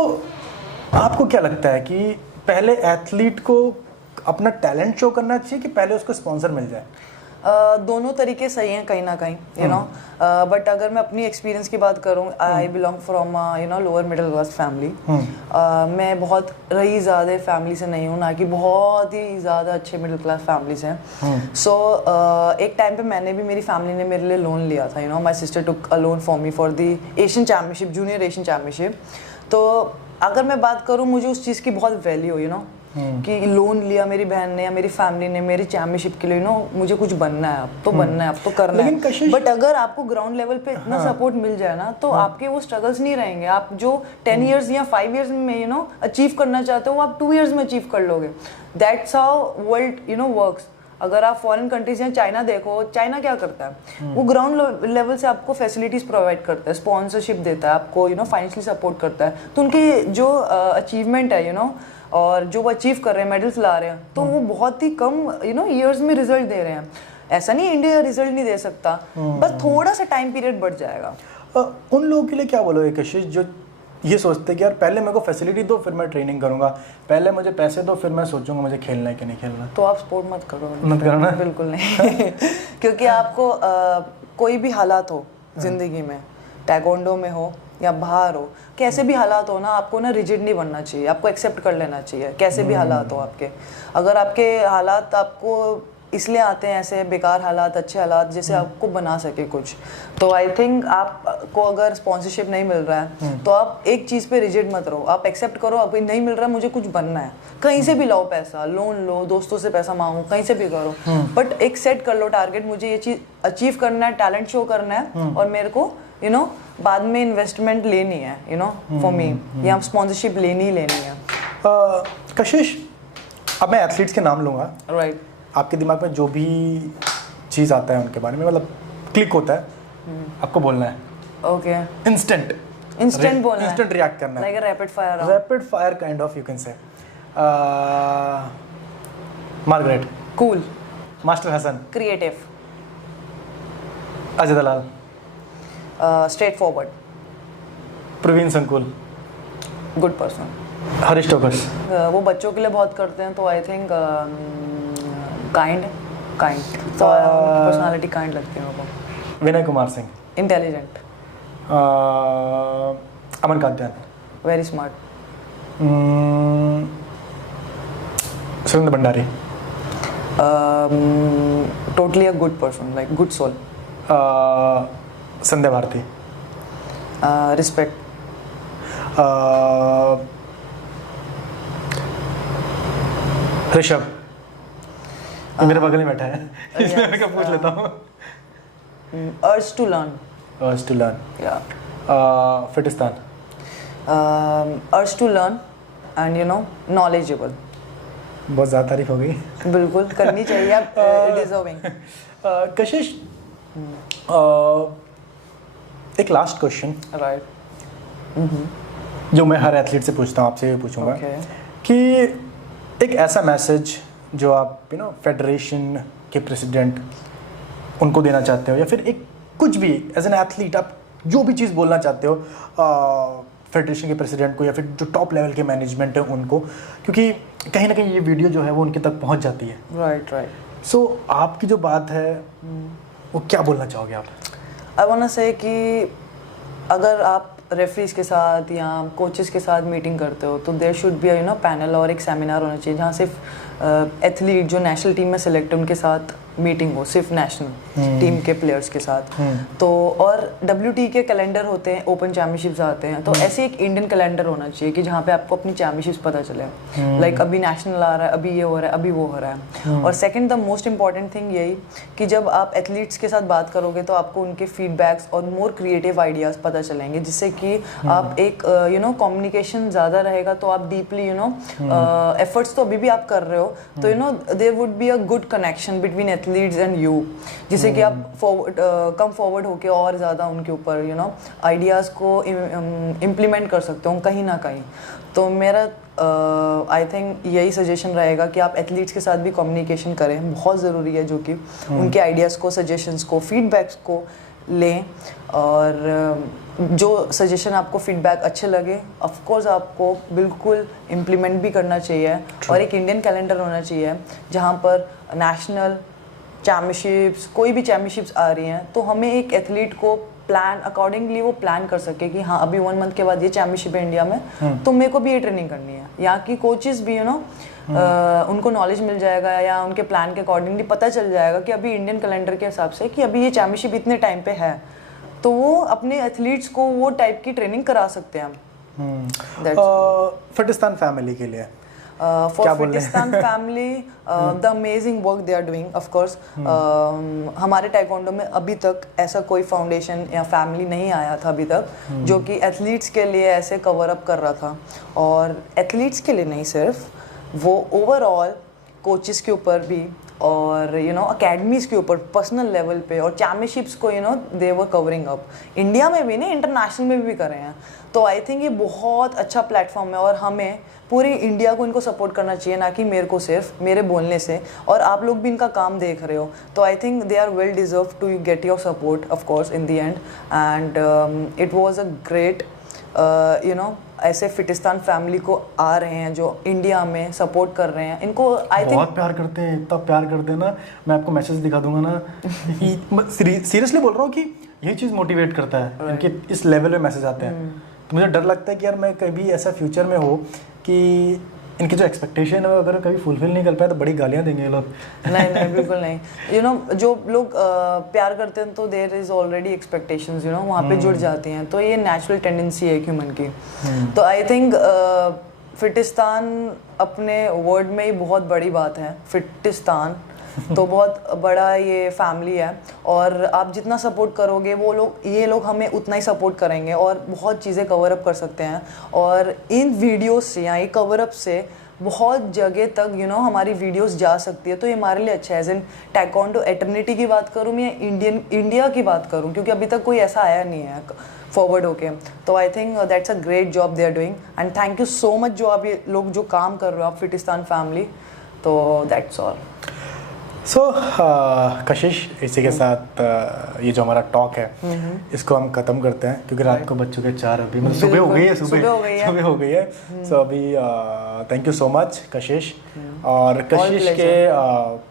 आपको क्या लगता है कि पहले एथलीट को अपना टैलेंट शो करना चाहिए कि पहले उसको स्पॉन्सर मिल जाए? दोनों तरीके सही हैं कहीं ना कहीं, बट अगर मैं अपनी एक्सपीरियंस की बात करूं, I belong from lower middle class family. मैं बहुत रही ज़्यादा फैमिली से नहीं हूं, ना कि बहुत ही ज़्यादा अच्छे मिडिल क्लास फैमिली से। सो एक टाइम पे मैंने भी, मेरी फैमिली ने मेरे लिए लोन लिया था, my sister took a loan for me for the Asian championship, junior Asian championship. तो अगर मैं बात करूं, मुझे उस चीज़ की बहुत वैल्यू, कि लोन लिया मेरी बहन ने या मेरी फैमिली ने मेरी चैंपियनशिप के लिए, मुझे कुछ बनना है, अब तो बनना है, अब तो करना है। बट अगर आपको ग्राउंड लेवल पे इतना सपोर्ट मिल जाए ना, तो आपके वो स्ट्रगल्स नहीं रहेंगे। आप जो 10 इयर्स या 5 इयर्स में अचीव करना चाहते हो, वो आप 2 इयर्स में अचीव कर लोगे। That's how world works. अगर आप फॉरेन कंट्रीज या चाइना देखो, चाइना क्या करता है, वो ग्राउंड लेवल से आपको फैसिलिटीज प्रोवाइड करता है, स्पॉन्सरशिप देता है आपको, फाइनेंशियली सपोर्ट करता है। तो उनकी जो अचीवमेंट है और जो वो अचीव कर रहे हैं, मेडल्स ला रहे हैं, तो वो बहुत ही कम ईयर्स में रिजल्ट दे रहे हैं। ऐसा नहीं इंडिया रिजल्ट नहीं दे सकता, बस थोड़ा सा टाइम पीरियड बढ़ जाएगा। उन लोगों के लिए क्या बोलोगे कशिश, जो ये सोचते कि यार पहले मेरे को फैसिलिटी दो फिर मैं ट्रेनिंग करूंगा, पहले मुझे पैसे दो फिर मैं सोचूंगा मुझे खेलना है कि नहीं खेलना? तो आप स्पोर्ट मत करो। मत करना? बिल्कुल नहीं। क्योंकि आपको कोई भी हालात हो जिंदगी में, टाइकोंडो में हो या बाहर हो, कैसे भी हालात हो ना, आपको ना रिजिड नहीं बनना चाहिए, आपको एक्सेप्ट कर लेना चाहिए कैसे भी हालात हो आपके। अगर आपके हालात आपको इसलिए आते हैं ऐसे बेकार हालात, अच्छे हालात, जैसे आपको बना सके कुछ, तो आई थिंक आपको अगर स्पॉन्सरशिप नहीं मिल रहा है तो आप एक चीज़ पे रिजिड मत रहो, आप एक्सेप्ट करो अभी नहीं मिल रहा है, मुझे कुछ बनना है, कहीं से भी लाओ पैसा, लोन लो, दोस्तों से पैसा मांगो, कहीं से भी करो, बट एक सेट कर लो टारगेट, मुझे ये चीज़ अचीव करना है, टैलेंट शो करना है, और मेरे को बाद में इन्वेस्टमेंट लेनी है फॉर मी, या स्पॉन्सरशिप लेनी है। कशिश, अब मैं एथलीट्स के नाम लूँगा, राइट। आपके दिमाग में जो भी चीज़ आता है उनके बारे में, मतलब क्लिक होता है, आपको बोलना है। ओके। इंस्टेंट बोलना है, इंस्टेंट रिएक्ट करना है, like a rapid fire kind of, you can say. Margaret. Cool. Master Hasan. Creative. Ajay Dalal. Straightforward. Praveen Sankul. Good person. Harish Tokas. वो बच्चों के लिए बहुत करते हैं, तो I think kind personality kind लगती है मेरे को। Vinay Kumar Singh. Intelligent. Aman Katyan. Very smart. Surendra Bhandari. Totally a good person, like good soul. Sandhya Bharati. Respect. Rishabh. मेरे बगल में बैठा है, इसलिए मैं क्या पूछ लेता हूँ। Urge to learn. फिटिस्तान। Urge to learn and knowledgeable. बहुत ज़्यादा तारीफ हो गई। बिल्कुल करनी चाहिए, आप डिजर्विंग। कशिश, एक लास्ट क्वेश्चन, राइट, जो मैं हर एथलीट से पूछता हूँ, आपसे भी पूछूंगा कि एक ऐसा मैसेज जो आप फेडरेशन के प्रेसिडेंट उनको देना चाहते हो, या फिर एक कुछ भी एज एन एथलीट आप जो भी चीज़ बोलना चाहते हो फेडरेशन के प्रेसिडेंट को, या फिर जो टॉप लेवल के मैनेजमेंट है उनको, क्योंकि कहीं ना कहीं ये वीडियो जो है वो उनके तक पहुंच जाती है। राइट। सो आपकी जो बात है वो क्या बोलना चाहोगे आप? आई वांट टू से कि अगर आप रेफरीज के साथ या कोचेस के साथ मीटिंग करते हो, तो देयर शुड बी पैनल और एक सेमिनार होना चाहिए जहाँ सिर्फ एथलीट जो नेशनल टीम में सेलेक्ट है उनके साथ मीटिंग हो, सिर्फ नेशनल टीम के प्लेयर्स के साथ। तो और WT के कैलेंडर होते हैं, ओपन चैम्पियनशिप्स आते हैं, तो ऐसे एक इंडियन कैलेंडर होना चाहिए कि जहाँ पे आपको अपनी चैम्पियनशिप्स पता चले, लाइक अभी नेशनल आ रहा है, अभी ये हो रहा है, अभी वो हो रहा है। और second the most important thing यही कि जब आप एथलीट्स के साथ बात करोगे तो आपको उनके फीडबैक्स और मोर क्रिएटिव आइडियाज पता चलेंगे, जिससे कि आप एक कम्युनिकेशन ज़्यादा रहेगा, तो आप डीपली एफर्ट्स तो अभी भी आप कर रहे हो, तो there would be a good connection between athletes and you, जिससे कि आप कम फॉरवर्ड होके और ज़्यादा उनके ऊपर आइडियाज़ को इम्प्लीमेंट कर सकते हो कहीं ना कहीं। तो मेरा आई थिंक यही सजेशन रहेगा कि आप एथलीट्स के साथ भी कम्युनिकेशन करें, बहुत ज़रूरी है, जो कि उनके आइडियाज़ को, सजेशंस को, फीडबैक्स को लें, और जो सजेशन आपको फीडबैक अच्छे लगे ऑफ कोर्स आपको बिल्कुल इम्प्लीमेंट भी करना चाहिए। और एक इंडियन कैलेंडर होना चाहिए जहाँ पर नेशनल चैम्पियनशिप्स, कोई भी चैम्पियनशिप्स आ रही हैं, तो हमें एक एथलीट को प्लान अकॉर्डिंगली वो प्लान कर सके कि हाँ अभी 1 मंथ के बाद ये चैम्पियनशिप है इंडिया में, तो मेरे को भी ये ट्रेनिंग करनी है। यहाँ की कोचेस भी उनको नॉलेज मिल जाएगा, या उनके प्लान के अकॉर्डिंगली पता चल जाएगा कि अभी इंडियन कैलेंडर के हिसाब से कि अभी ये चैम्पियनशिप इतने टाइम पे है, तो वो अपने एथलीट्स को वो टाइप की ट्रेनिंग करा सकते हैं हम। फिटिस्तान फैमिली के लिए for Fitistan family the amazing work they are doing of course. हमारे टाइकोंडो में अभी तक ऐसा कोई फाउंडेशन या फैमिली नहीं आया था अभी तक जो कि एथलीट्स के लिए ऐसे कवर अप कर रहा था, और एथलीट्स के लिए नहीं सिर्फ, वो ओवरऑल कोचेस के ऊपर भी और अकेडमीज के ऊपर पर्सनल लेवल पे और चैम्पियनशिप्स को दे वर कवरिंग अप, इंडिया में भी नहीं इंटरनेशनल में भी कर रहे हैं। तो आई थिंक ये बहुत अच्छा प्लेटफॉर्म है और हमें पूरी इंडिया को इनको सपोर्ट करना चाहिए, ना कि मेरे को सिर्फ मेरे बोलने से, और आप लोग भी इनका काम देख रहे हो। तो I think they are well deserve to get your support of course in the end, and it was a great ऐसे फिटिस्तान फैमिली को आ रहे हैं जो इंडिया में सपोर्ट कर रहे हैं इनको। आई थिंक बहुत प्यार करते हैं, इतना प्यार करते हैं ना, मैं आपको मैसेज दिखा दूंगा ना, सीरियसली बोल रहा हूँ कि ये चीज़ मोटिवेट करता है, इनके इस लेवल में मैसेज आते हैं। तो मुझे डर लगता है कि यार मैं कभी ऐसा फ्यूचर में हो कि इनकी जो एक्सपेक्टेशन है अगर कभी फुलफिल नहीं कर पाए तो बड़ी गालियाँ देंगे ये लोग। नहीं बिल्कुल नहीं, जो लोग प्यार करते हैं तो देयर इज ऑलरेडी एक्सपेक्टेशंस वहाँ पे जुड़ जाती हैं, तो ये नेचुरल टेंडेंसी है ह्यूमन की। तो आई थिंक फिटिस्तान अपने वर्ड में ही बहुत बड़ी बात है, फिटिस्तान तो बहुत बड़ा ये फैमिली है, और आप जितना सपोर्ट करोगे ये लोग हमें उतना ही सपोर्ट करेंगे और बहुत चीज़ें कवर अप कर सकते हैं। और इन वीडियोस से या ये कवर अप से बहुत जगह तक हमारी वीडियोस जा सकती है, तो ये हमारे लिए अच्छा है। एज इन टाइकोंडो एटर्निटी की बात करूँ मैं इंडिया की बात करूँ, क्योंकि अभी तक कोई ऐसा आया नहीं है फॉरवर्ड होके। तो I think that's a great job they are doing, and thank you so much जो आप ये लोग जो काम कर रहे हो आप फिटिस्तान फैमिली। तो दैट्स ऑल। सो कशिश, इसी के साथ ये जो हमारा टॉक है इसको हम ख़त्म करते हैं, क्योंकि रात को बज चुके 4 अभी, मतलब सुबह हो गई है, सुबह हो गई है। सो अभी थैंक यू सो मच कशिश, और कशिश के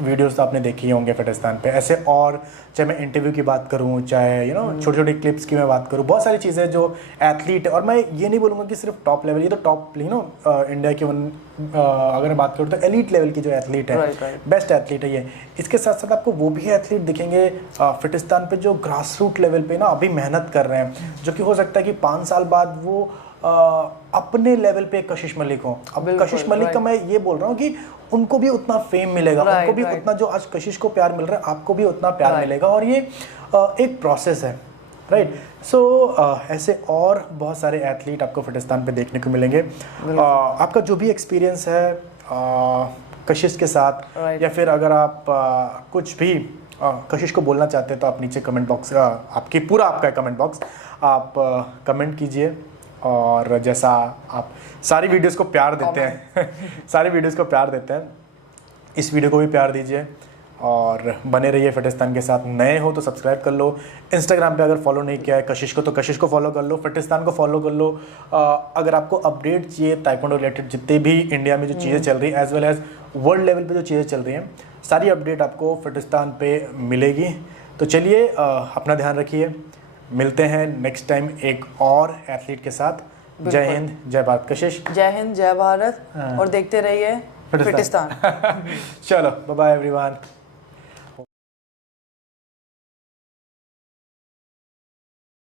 वीडियोस तो आपने देखी होंगे फिटिस्तान पे, ऐसे और चाहे मैं इंटरव्यू की बात करूं, चाहे छोटी छोटी क्लिप्स की मैं बात करूं, बहुत सारी चीज़ें जो एथलीट, और मैं ये नहीं बोलूँगा कि सिर्फ टॉप लेवल, ये तो टॉप इंडिया की अगर मैं बात करूँ तो एलीट लेवल की जो एथलीट है, बेस्ट एथलीट है ये। इसके साथ साथ आपको वो भी एथलीट दिखेंगे फिटिस्तान पे जो ग्रास रूट लेवल पे अभी मेहनत कर रहे हैं, जो कि हो सकता है कि 5 साल बाद वो अपने लेवल पे कशिश मलिक हो। अब कशिश मलिक का मैं ये बोल रहा हूँ कि उनको भी उतना फेम मिलेगा, उनको भी उतना जो आज कशिश को प्यार मिल रहा है आपको भी उतना प्यार मिलेगा, और ये एक प्रोसेस है, राइट। सो ऐसे और बहुत सारे एथलीट आपको फिटिस्तान पे देखने को मिलेंगे। आपका जो भी एक्सपीरियंस है कशिश के साथ, या फिर अगर आप कुछ भी कशिश को बोलना चाहते हैं तो आप नीचे कमेंट बॉक्स, आपका कमेंट बॉक्स, आप कमेंट कीजिए। और जैसा आप सारी वीडियोस को प्यार देते हैं सारी वीडियोस को प्यार देते हैं, इस वीडियो को भी प्यार दीजिए और बने रहिए फिटिस्तान के साथ। नए हो तो सब्सक्राइब कर लो, इंस्टाग्राम पे अगर फॉलो नहीं किया है कशिश को तो कशिश को फॉलो कर लो, फिटिस्तान को फॉलो कर लो। अगर आपको अपडेट चाहिए ताइक्वांडो रिलेटेड जितने भी इंडिया में जो चीज़ें चल रही हैं as well as world level पे जो चीज़ें चल रही हैं, सारी अपडेट आपको फिटिस्तान पे मिलेगी। तो चलिए अपना ध्यान रखिए, मिलते हैं नेक्स्ट टाइम एक और एथलीट के साथ। जय हिंद, जय भारत। कशिश, जय हिंद, जय भारत, और देखते रहिए फिटिस्तान। चलो बाय बाय एवरीवन।